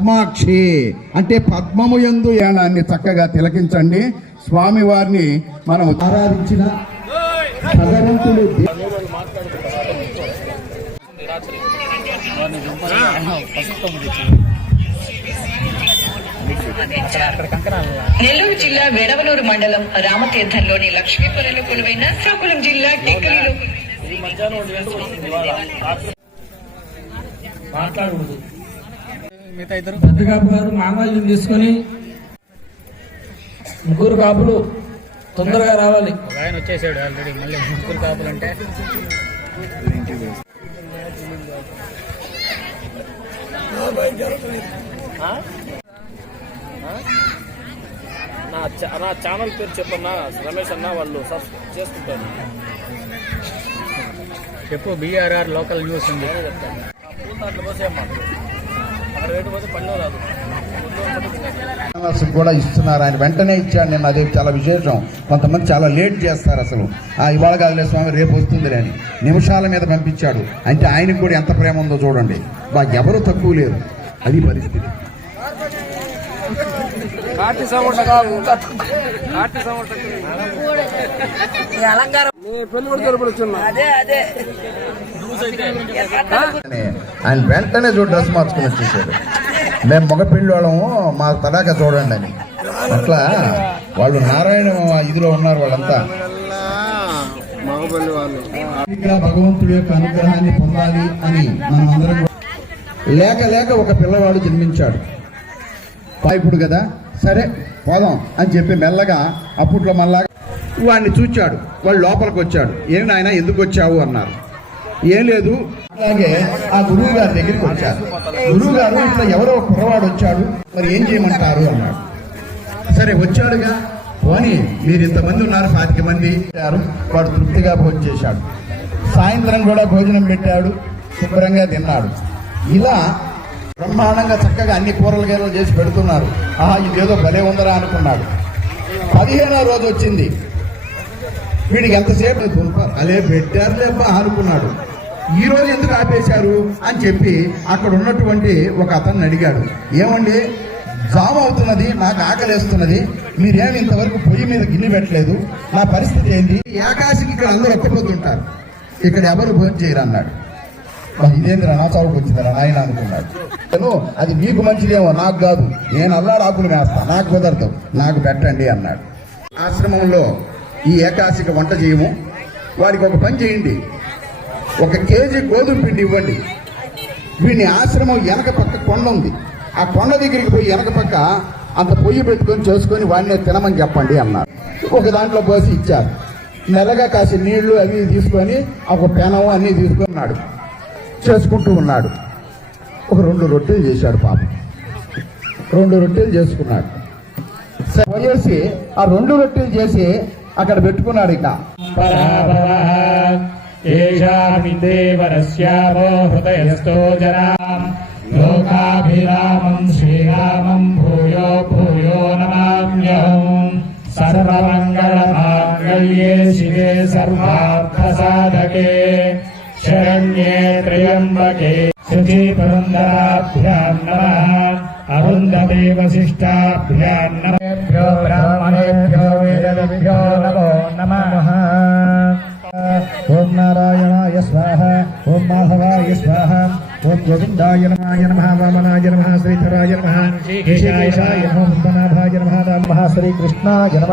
పద్మాక్షి అంటే పద్మము ఎందు యానాన్ని చక్కగా తిలకించండి. స్వామి వారిని మనం ఆరాధించిన భగవంతుడు నెల్లూరు జిల్లా వెడవలూరు మండలం రామతీర్థంలోని లక్ష్మీపురంలో కొలువైన శ్రీకాకుళం జిల్లా టెక్కలిలో. మాట్లాడకూడదు. పెద్ద కాపు గారు మాంగళ్యం తీసుకొని ముగ్గురు కాపులు తొందరగా రావాలి. ఒక ఆయన వచ్చేసాడు ఆల్రెడీ మళ్ళీ ముగ్గురు కాపులు అంటే నా చ- నా ఛానల్ పేరు చెప్పన్నా రమేష్ అన్న వాళ్ళు సబ్స్క్రైబ్ చేసుకుంటారు. చెప్పు బీఆర్ఆర్ లోకల్ న్యూస్ ఉంది. పూల దాంట్లో పోసేయమ్మా. కూడా ఇస్తున్నారు. ఆయన వెంటనే ఇచ్చాడు. నేను అది చాలా విశేషం. కొంతమంది చాలా లేట్ చేస్తారు అసలు. ఆ ఇవాళ కాదులే స్వామి రేపు వస్తుంది అని. నిమిషాల మీద పంపించాడు. అంటే ఆయనకు కూడా ఎంత ప్రేమ ఉందో చూడండి. బా ఎవరు తక్కువ లేరు. అది పరిస్థితి. కార్తీ ఆయన వెంటనే చూడు డ్రెస్ మార్చుకుని వచ్చేసాడు. మేము మగ పిల్లవాళ్ళము మా తడాక చూడండి అని. అట్లా వాళ్ళు నారాయణ ఇదిలో ఉన్నారు వాళ్ళంతా. మగపల్లి వాళ్ళు భగవంతుడి యొక్క అనుగ్రహాన్ని పొందాలి అని మనం అందరం కూడా- లేక లేక ఒక పిల్లవాడు జన్మించాడు. పాయపుడు కదా? సరే పోదాం అని చెప్పి మెల్లగా అప్పట్లో మళ్ళా వాడిని చూచాడు. వాడు లోపలికి వచ్చాడు. ఏం నాయన ఎందుకు వచ్చావు అన్నారు. ఏం లేదు. అలాగే ఆ గురువు గారి దగ్గరికి వచ్చారు. గురువు గారు ఇట్లా ఎవరో కుర్రవాడు వచ్చాడు. మరి ఏం చేయమంటారు అన్నాడు. సరే వచ్చాడుగా. పోనీ మీరు ఇంతమంది ఉన్నారు పాతిక మంది వాడు తృప్తిగా భోజనం చేశాడు. సాయంత్రం కూడా భోజనం పెట్టాడు. శుభ్రంగా తిన్నాడు. ఇలా బ్రహ్మాండంగా చక్కగా అన్ని కూరలు గీరలు చేసి పెడుతున్నారు. ఆహా ఇదేదో భలే ఉందరా అనుకున్నాడు. పదిహేనో రోజు వచ్చింది. వీడికి ఎంతసేపు అలే పెట్టారులేబ్బా అనుకున్నాడు. ఈ రోజు ఎందుకు ఆపేశారు అని చెప్పి అక్కడ ఉన్నటువంటి ఒక అతన్ని అడిగాడు. ఏమండి జామ్ అవుతున్నది నాకు ఆకలేస్తున్నది మీరేమి ఇంతవరకు పొయ్యి మీద గిన్నె పెట్టలేదు నా పరిస్థితి ఏంటి? ఏకాశికి ఇక్కడ అందరూ ఒక్కపోతుంటారు ఇక్కడ ఎవరు భోజనం చేయరు అన్నాడు ఇదేంద్ర నా చావుకు వచ్చిందిరా నాయన అనుకున్నాడు. అది మీకు మంచిదేమో నాకు కాదు. నేను అల్లాడు ఆకులు వేస్తా నాకు కుదరదు నాకు పెట్టండి అన్నాడు. ఆశ్రమంలో ఈ ఏకాశిక వంట చేయము. వాడికి ఒక పని చేయండి. ఒక కేజీ గోధుమ పిండి ఇవ్వండి. వీడిని ఆశ్రమం వెనక పక్క కొండ ఉంది. ఆ కొండ దగ్గరికి పోయి వెనక పక్క అంత పొయ్యి పెట్టుకొని చేసుకొని వాడిని తినమని చెప్పండి అన్నారు. ఒక దాంట్లో పోసి ఇచ్చారు. నెలగా కాసి నీళ్ళు అవి తీసుకొని ఒక పెనం అన్ని తీసుకున్నాడు చేసుకుంటూ ఉన్నాడు. ఒక రెండు రొట్టెలు చేశాడు పాపం. రెండు రొట్టెలు చేసుకున్నాడు. పోయేసి ఆ రెండు రొట్టెలు చేసి అక్కడ పెట్టుకున్నాడు ఇక. ఏషామిదేవరస్యామో హృదయస్థో జనాం లోకాభిరామం శ్రీరామం భూయో భూయో నమామ్యహం సర్వమంగళమాంగళ్యే శివే సర్వార్థసాధకే శరణ్యే త్రయంబకే శుచి పురందరాభ్యాం నమః అరుంధతే వశిష్టాభ్యాం నమేభ్యో బ్రాహ్మణేభ్యో వేదవిభ్యో నమో నమః స్వాహ. ఓం మాధవాయ స్వాహ. ఓం గోవిందాయ నమాయ నమ వామనాయ నమ శ్రీధరాయ నమ శ్రీకేశాయ నమ పద్మనాభాయ నమ శ్రీకృష్ణాయ నమ.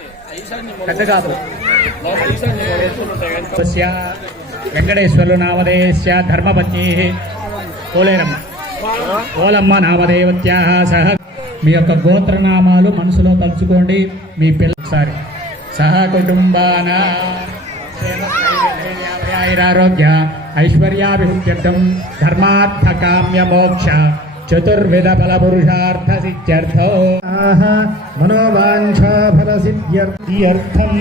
పెద్ద కాదు తస్య వెంకటేశ్వర్లు ధర్మపత్ని కోలేరమ్మ. కోలమ్మ నామదేవత్యా సహ. మీ యొక్క గోత్రనామాలు మనసులో తలుచుకోండి మీ పిల్ల సారి సహ కుటుంబాన. ఆరోగ్య ఐశ్వర్యాభివృద్ధ్యర్థం. ధర్మార్థ కామ్య మోక్ష చతుర్విధ ఫల పురుషార్థ సిద్ధ్యర్థో మనోవాంఛాఫలసిద్ధ్యర్థం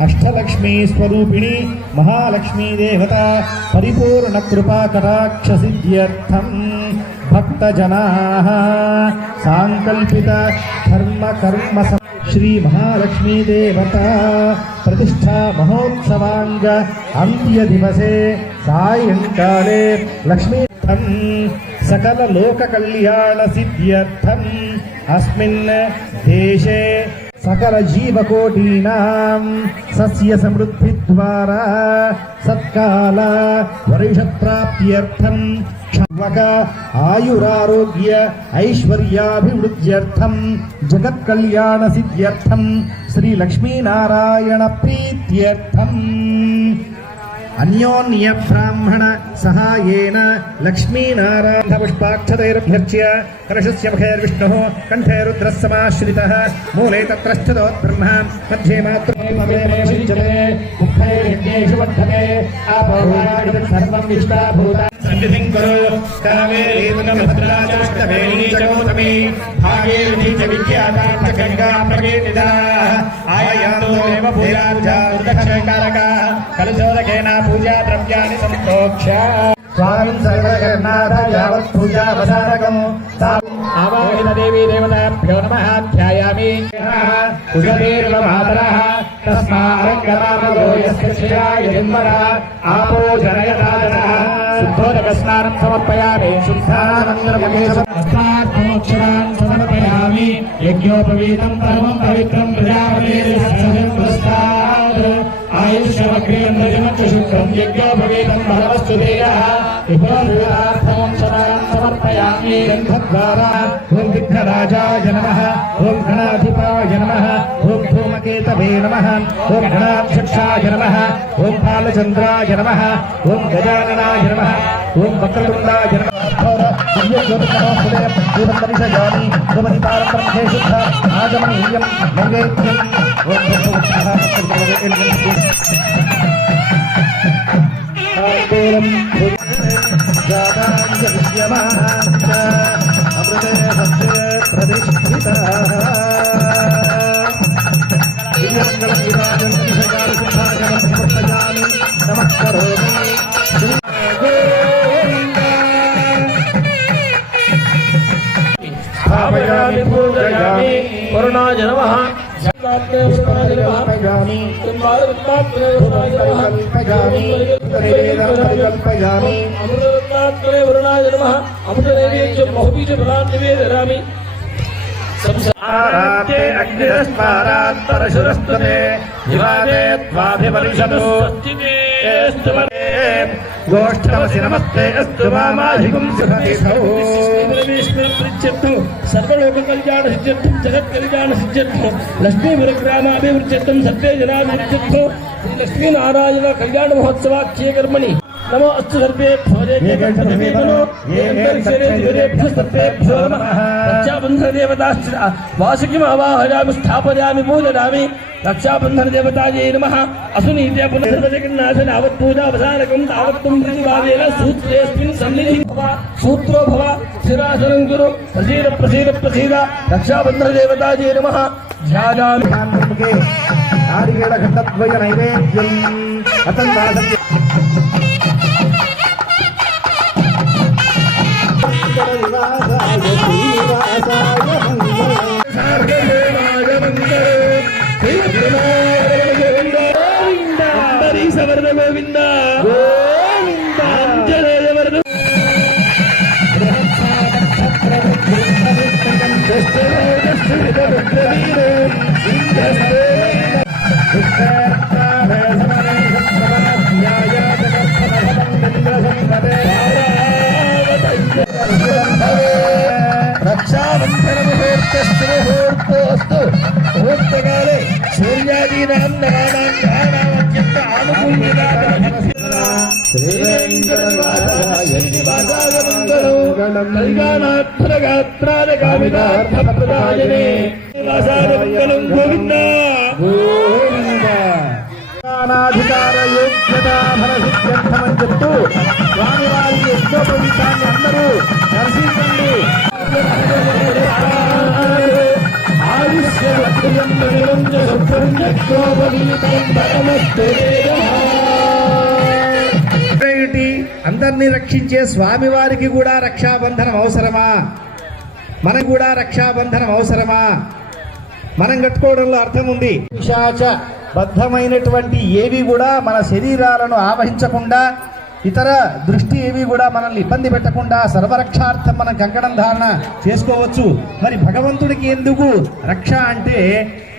అష్టలక్ష్మీ స్వరూపిణి మహాలక్ష్మీ దేవత పరిపూర్ణ కృపా కటాక్ష సిద్ధ్యర్థం భక్తజనా సాంకల్పిత ధర్మ కర్మ శ్రీ మహాలక్ష్మీ దేవత ప్రతిష్టా మహోత్సవాంగ అంత్య దివసే సాయంకాలే లక్ష్మీ సకల లోక కళ్యాణ సిద్ధ్యర్థం అస్మిన్ దేశే సకల జీవకోటీనాం సస్య సమృద్ధి ద్వారా సత్కాల వర్షప్రాప్త్యర్థం క్షవక ఆయురారోగ్య ఐశ్వర్యాభివృద్ధ్యర్థం జగత్ కళ్యాణ సిద్ధ్యర్థం శ్రీ లక్ష్మీనారాయణ ప్రీత్యర్థం अन्योन्यब्राह्मण सहायेन लक्ष्मीनारायणपुष्पाक्षतैरभ्यर्च्य कलशस्य मुखैर्विष्णुः कण्ठे रुद्रः समाश्रितः मूले तत्रस्थितो ब्रह्मा मध्ये मातृ सन्निधिं करो कावेरीभद्राचष्टभेणी च गौतमी। भागेरथी च विख्याता च गङ्गा आया దేవ పూజార్జారుదక్షకారక కలశోదకేన పూజా ద్రవ్యాన్ని సంతోక్ష. స్వామి సర్వజగన్నాథ యావత్ పూజావసానకం ఆవాహిత దేవీ దేవతాభ్యో నమః. ధ్యాయామి. మాతరః. ఆపో శుద్ధోదక స్నానం సమర్పయామి. శుద్ధానందరమక్షరాన్ సమర్పయామి. యజ్ఞోపవీతం పరమం పవిత్రం ప్రజాపతి ఆయుష్యమగ్రేంద్రజమక్షుశుక్రం యజ్ఞోపవీతం భగవస్తు విభోర్విరార్థం శరాన్ సమర్పయామి. గ్రంథద్వారా. ఓం విఘ్నరాజాయ నమ. ఓం గణాధిపాయ నమ. ఓం ధూమకేతవే నమ. ఓం గణాధ్యక్షాయ నమ. ఓం బాలచంద్రాయ నమ. ఓం గజాననాయ నమ. ஓம் வக்ரதுண்டா ஜனநாதோர திவ்ய ஜோதிகராசுதய பூதந்தரிஷ ஜாமி சுமதிபாரந்தம் சேஷுத்த ஆகமனீயம் மங்கேத்யம் ஓம் காந்தேரம் ஜாதாஞ்ச வித்யமானாந்த அமிர்தே சத்யே பிரதிஷ்டிதாः விஞ்ஞானங்களும் விவாதங்களும் சகாரசுந்தாக परिकल्पयामि त्रिवेदं परिकल्पयामि अमृतत्वे वरुणाय नमः अमृतदेवे च बहुबीज फलान् निवेदयामि संसाराते अग्निरस्तारात् परशुरस्तमे हिमादे त्वाभिपरिषदो स्वस्तिके स्तवन గోష్ఠవసి నమస్తే అస్తు మామాధికం సుఖీసౌ ప్రీత్యర్థం సర్వలోక కళ్యాణ సిద్ధ్యర్థం జగత్ కళ్యాణ సిద్ధ్యర్థం లక్ష్మీ విరగ్రామాభివృద్ధ్యర్థం సర్వే జనాభివృద్ధ్యర్థం శ్రీ లక్ష్మీనారాయణ కళ్యాణ మహోత్సవాఖ్యే కర్మణి నమో అస్తు సర్వేభ్యో సర్వేభ్యో నమః రక్షాబంధన దేవతాశ్చ వాసుకిం అవాహయామి స్థాపయామి పూజయామి రక్షాబంధన దేవతాయే నమః అసునీత్య పునర్వజగన్నాథ యావత్ పూజావసానకం తావత్తం ప్రతిపాదేన సూత్రేస్మిన్ సన్నిధి భవ సూత్రో భవ స్థిరాసనం కురు ప్రసీద ప్రసీద ప్రసీద రక్షాబంధన దేవతాయే నమః ధ్యాయామి ే నారికేళ ఘట్టద్వయ నైవేద్యం. అతందాసం కైగానాత్రగాత్రాద కామిదార్థప్రదాయనే నివాసానుకలం గోవింద. అధికార యోగ్యత ఫల సిద్ధ్యర్థమని చెప్తూ స్వామి పరమస్తే అందరినీ రక్షించే స్వామివారికి కూడా రక్షాబంధనం అవసరమా? మనకు కూడా రక్షాబంధనం అవసరమా? మనం కట్టుకోవడంలో అర్థం ఉంది. పిశాచ బద్ధమైనటువంటి ఏవి కూడా మన శరీరాలను ఆవహించకుండా ఇతర దృష్టి ఏవి కూడా మనల్ని ఇబ్బంది పెట్టకుండా సర్వరక్షార్థం మనం కంకణం ధారణ చేసుకోవచ్చు. మరి భగవంతుడికి ఎందుకు రక్ష అంటే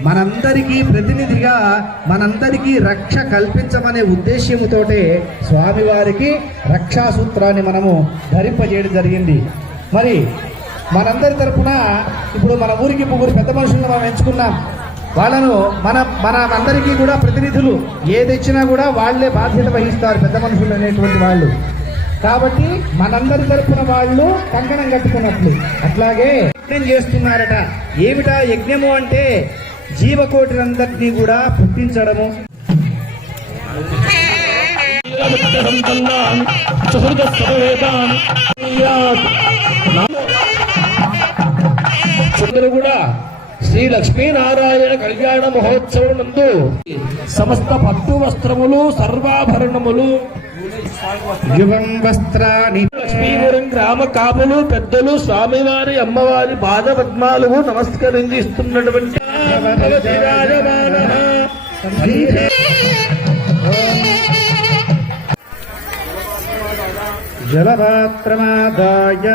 మనందరికీ ప్రతినిధిగా మనందరికీ రక్ష కల్పించమనే ఉద్దేశ్యముతోటే స్వామివారికి రక్షా సూత్రాన్ని మనము ధరింపజేయడం జరిగింది. మరి మనందరి తరపున ఇప్పుడు మన ఊరికి ముగ్గురు పెద్ద మనుషులను మనం ఎంచుకున్నాం. వాళ్ళను మన మన అందరికీ కూడా ప్రతినిధులు ఏది ఇచ్చినా కూడా వాళ్ళే బాధ్యత వహిస్తారు పెద్ద మనుషులు అనేటువంటి వాళ్ళు. కాబట్టి మనందరి తరపున వాళ్ళు కంకణం కట్టుకున్నట్లు. అట్లాగే యజ్ఞం చేస్తున్నారట? ఏమిటా యజ్ఞము అంటే జీవకోటినందరినీ కూడా పుట్టించడము. అందరూ కూడా శ్రీ లక్ష్మీనారాయణ కళ్యాణ మహోత్సవం నందు సమస్త పట్టు వస్త్రములు సర్వాభరణములు లక్ష్మీపురం గ్రామ కాపులు పెద్దలు స్వామివారి అమ్మవారి పాద పద్మాలు నమస్కరించిస్తున్నటువంటి. జలపాత్రమాదాయ.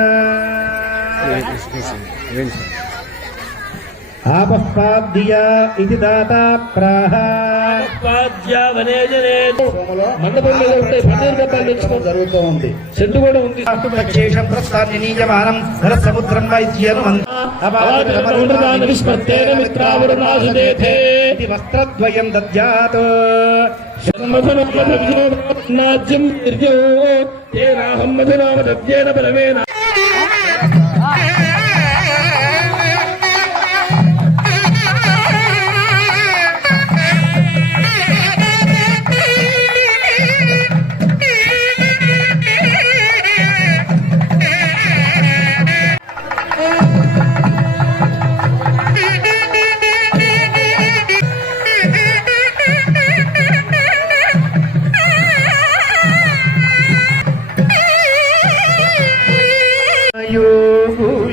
ఆపఃపాద్య ఇది దాత ప్రాహ ఉపాధ్యావనేజనే మండపం మీద ఉంటాయి పన్నీరు డబ్బాలు తెచ్చుకో. జరుగుతూ ఉంది. చెట్టు కూడా ఉంది. శేషం ప్రస్థాన్యనీయమానం ధర సముద్రం వస్త్రద్వయం దద్యాత్. నాజ్యం నిర్జో తేనాహం మధునామ దద్యేన పరమేణ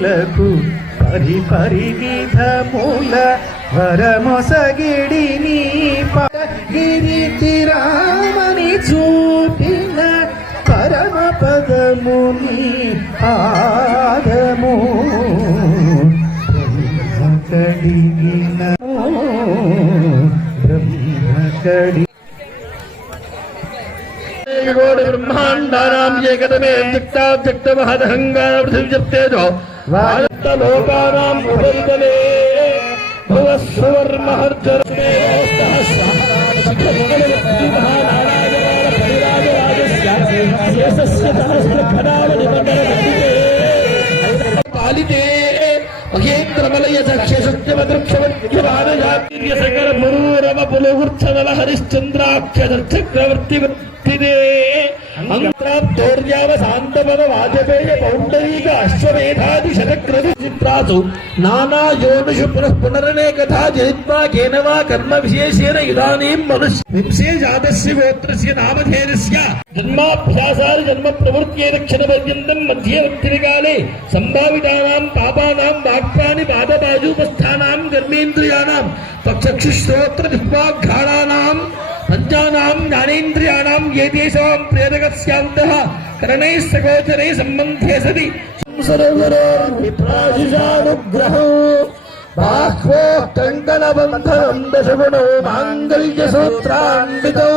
యోగులకు పరి పరి విధముల వరమొసగిడి నీ చూపిన పరమ పదముని ఆదము బ్రహ్మ కడిగిన బ్రహ్మ కడి పృథివీ జప్తేజో లోకానాం ఉపరితలే భువః సువర్మహర్జరమే పాలితే మహేంద్రమలయ సఖ్యసత్యమదృక్షవద్యమానజాతిర్య సకల పురూరమ హరిశ్చంద్రాఖ్య చక్రవర్తి వర్తిదే అంతరాప్తోర్యావ శాంతమన వాజపేయ పౌండరీక అశ్వమేధాది శతక్రతు చిత్రాసు నానా యోనుషు పునః పునరనేకథా జనిత్వా కేన వా కర్మ విశేషేణ ఇదానీం మనుష్య. వింశే జాతస్య గోత్రస్య నామధేయస్య జన్మాభ్యాసాలు జన్మ ప్రవృత్యేన క్షణ పర్యంతం మధ్యవర్తిని సంభావితానాం పాపానాం వాక్యాని పాదబాజూపస్థానాం కర్మేంద్రియాణం చక్షుశ్రోత్ర జిహ్వాఘ్రాణానాం పంచానాం జ్ఞానేంద్రియాణం ఏ దేశాం ప్రేరకస్యాంతః కరణైः సగోచరైः సంబంధే సతి సరోవరోగ్రహం బాహ్వో కంకణబంధనం దశగుణో మాంగళ్య సూత్రాన్వితో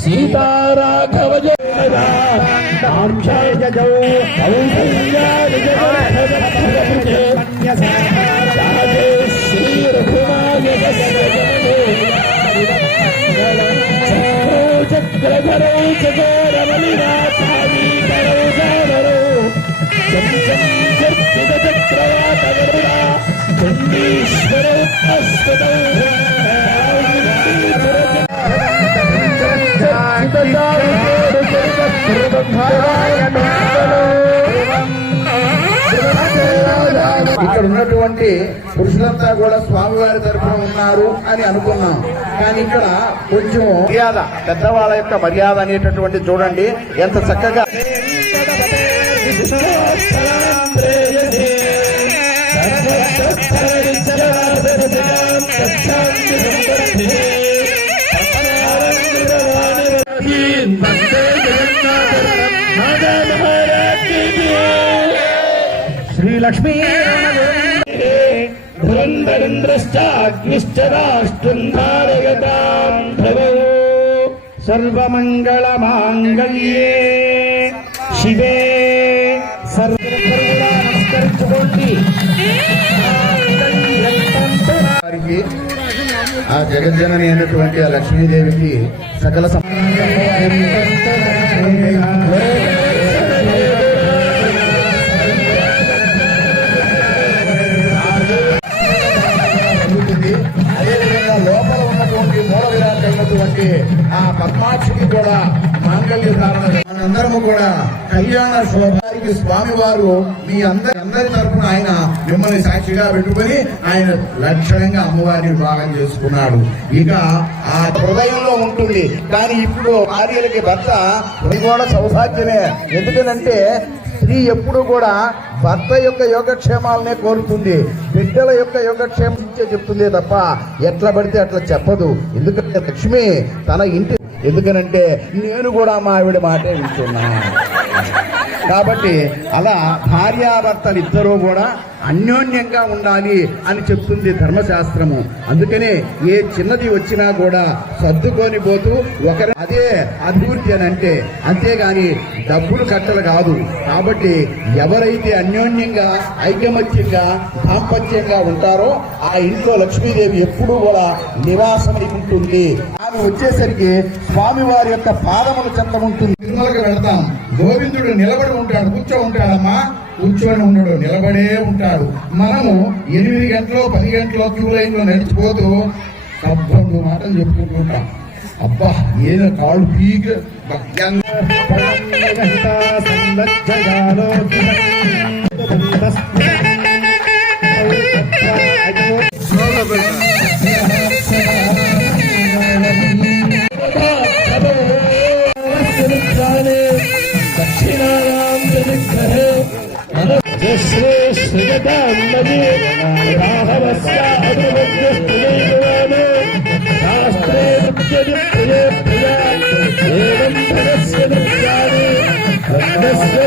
సీతారాఘవ జయజౌ చక్రధరౌ చకోరమలినాథావీకరౌ సాదరౌ చంచం చర్చిత చక్రవాతగరుడా చండీశ్వరౌ అస్వదౌ ఇక్కడ ఉన్నటువంటి పురుషులంతా కూడా స్వామివారి తరఫున ఉన్నారు అని అనుకున్నాం. కానీ ఇక్కడ కొంచెం మర్యాద పెద్దవాళ్ళ యొక్క మర్యాద అనేటటువంటి చూడండి ఎంత చక్కగా సర్వోత్తరాం లక్ష్మీ ధురంధరింద్రశ్చాగ్నిశ్చ రాష్ట్రం ధారయతాం ప్రభో సర్వమంగళమాంగళ్యే. శివే. సర్వరు కూడా నమస్కరించుకోండి వారికి ఆ జగజ్జనని అయినటువంటి ఆ లక్ష్మీదేవికి సకల సం- అయినటువంటి ఆ పద్మాక్షికి కూడా మాంగళ్య ధారణ మనందరము కూడా కళ్యాణ శోభానికి స్వామి వారు మీ అందరి అందరి తరపున ఆయన మిమ్మల్ని సాక్షిగా పెట్టుకుని ఆయన లక్షణంగా అమ్మవారిని వివాహం చేసుకున్నాడు. ఇక ఆ హృదయంలో ఉంటుంది. కానీ ఇప్పుడు భార్యలకి భర్త ఇది కూడా సౌభాగ్యమే. ఎందుకనంటే స్త్రీ ఎప్పుడు కూడా భర్త యొక్క యోగక్షేమాలనే కోరుతుంది. బిడ్డల యొక్క యోగక్షేమం ఇచ్చే చెప్తుంది తప్ప ఎట్లా పడితే అట్లా చెప్పదు. ఎందుకంటే లక్ష్మి తన ఇంటి ఎందుకనంటే నేను కూడా మా ఆవిడ మాటే వింటున్నాను కాబట్టి అలా భార్యాభర్తలు ఇద్దరూ కూడా అన్యోన్యంగా ఉండాలి అని చెప్తుంది ధర్మశాస్త్రము. అందుకనే ఏ చిన్నది వచ్చినా కూడా సర్దుకొని పోతూ ఒకరి అదే అభివృద్ధి అని అంటే అంతేగాని డబ్బులు కట్టలు కాదు. కాబట్టి ఎవరైతే అన్యోన్యంగా ఐకమత్యంగా దాంపత్యంగా ఉంటారో ఆ ఇంట్లో లక్ష్మీదేవి ఎప్పుడూ కూడా నివాసమై ఉంటుంది. ఆమె వచ్చేసరికి స్వామివారి యొక్క పాదముల చెంత ఉంటుంది. తిరుమలకు వెళ్తాం. గోవిందుడు నిలబడి ఉంటాడు కూర్చో ఉంటాడమ్మా. కూర్చొని ఉండడు నిలబడే ఉంటాడు. మనము ఎనిమిది గంటలో పది గంటలో క్యూ లైన్లో నడిచిపోతూ పద్నాలుగు మాటలు చెప్పుకుంటుంటాం అబ్బా ఏదో కాళ్ళు పీక దక్షిణాయాం శ్రీ శ్రీగతాంబజే రాఘవస్య అభివృద్ధిస్తులైవానే శాస్త్రే ముఖ్యది ప్రియే ప్రియ ఏవం ధనస్య నిత్యాని రత్నస్య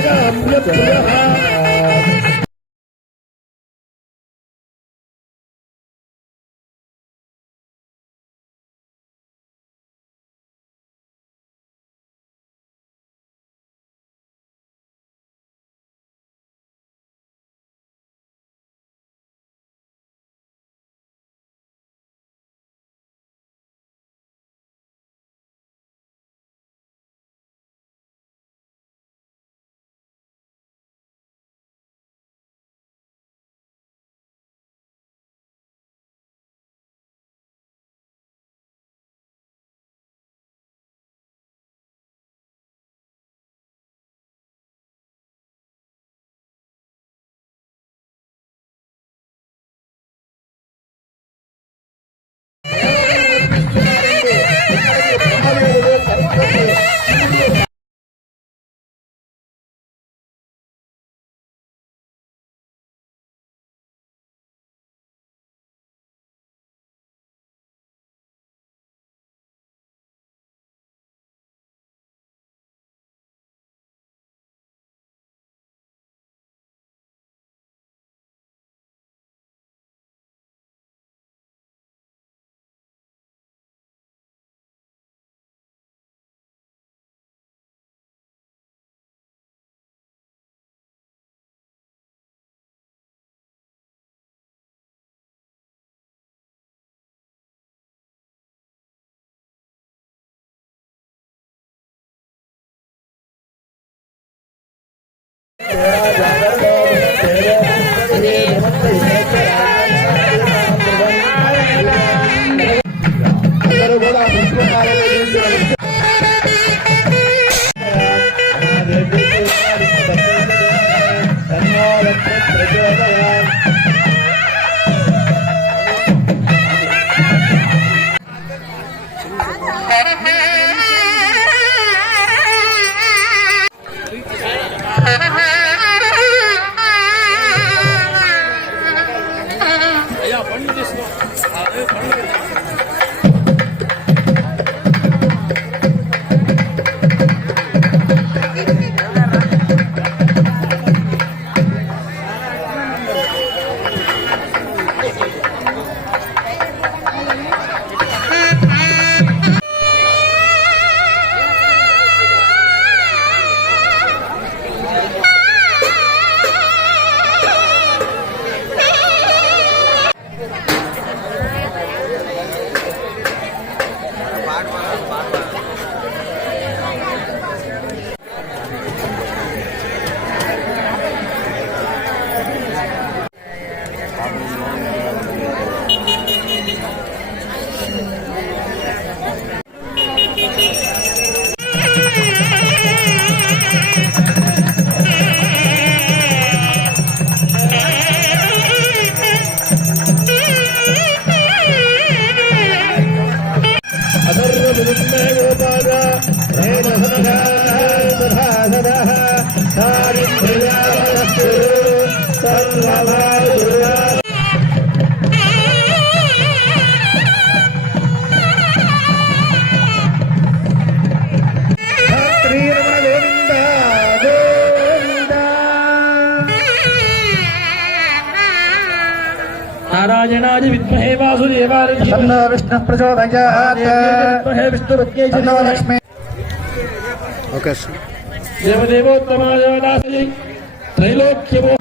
Yeah, yeah, yeah. వాసుదేవాయ తన్నో విష్ణు ప్రచోదయాత్ విద్మహే విష్ణుపత్యై తన్నో లక్ష్మి దేవదేవోత్తమాయ దాసై త్రైలోక్యమో మా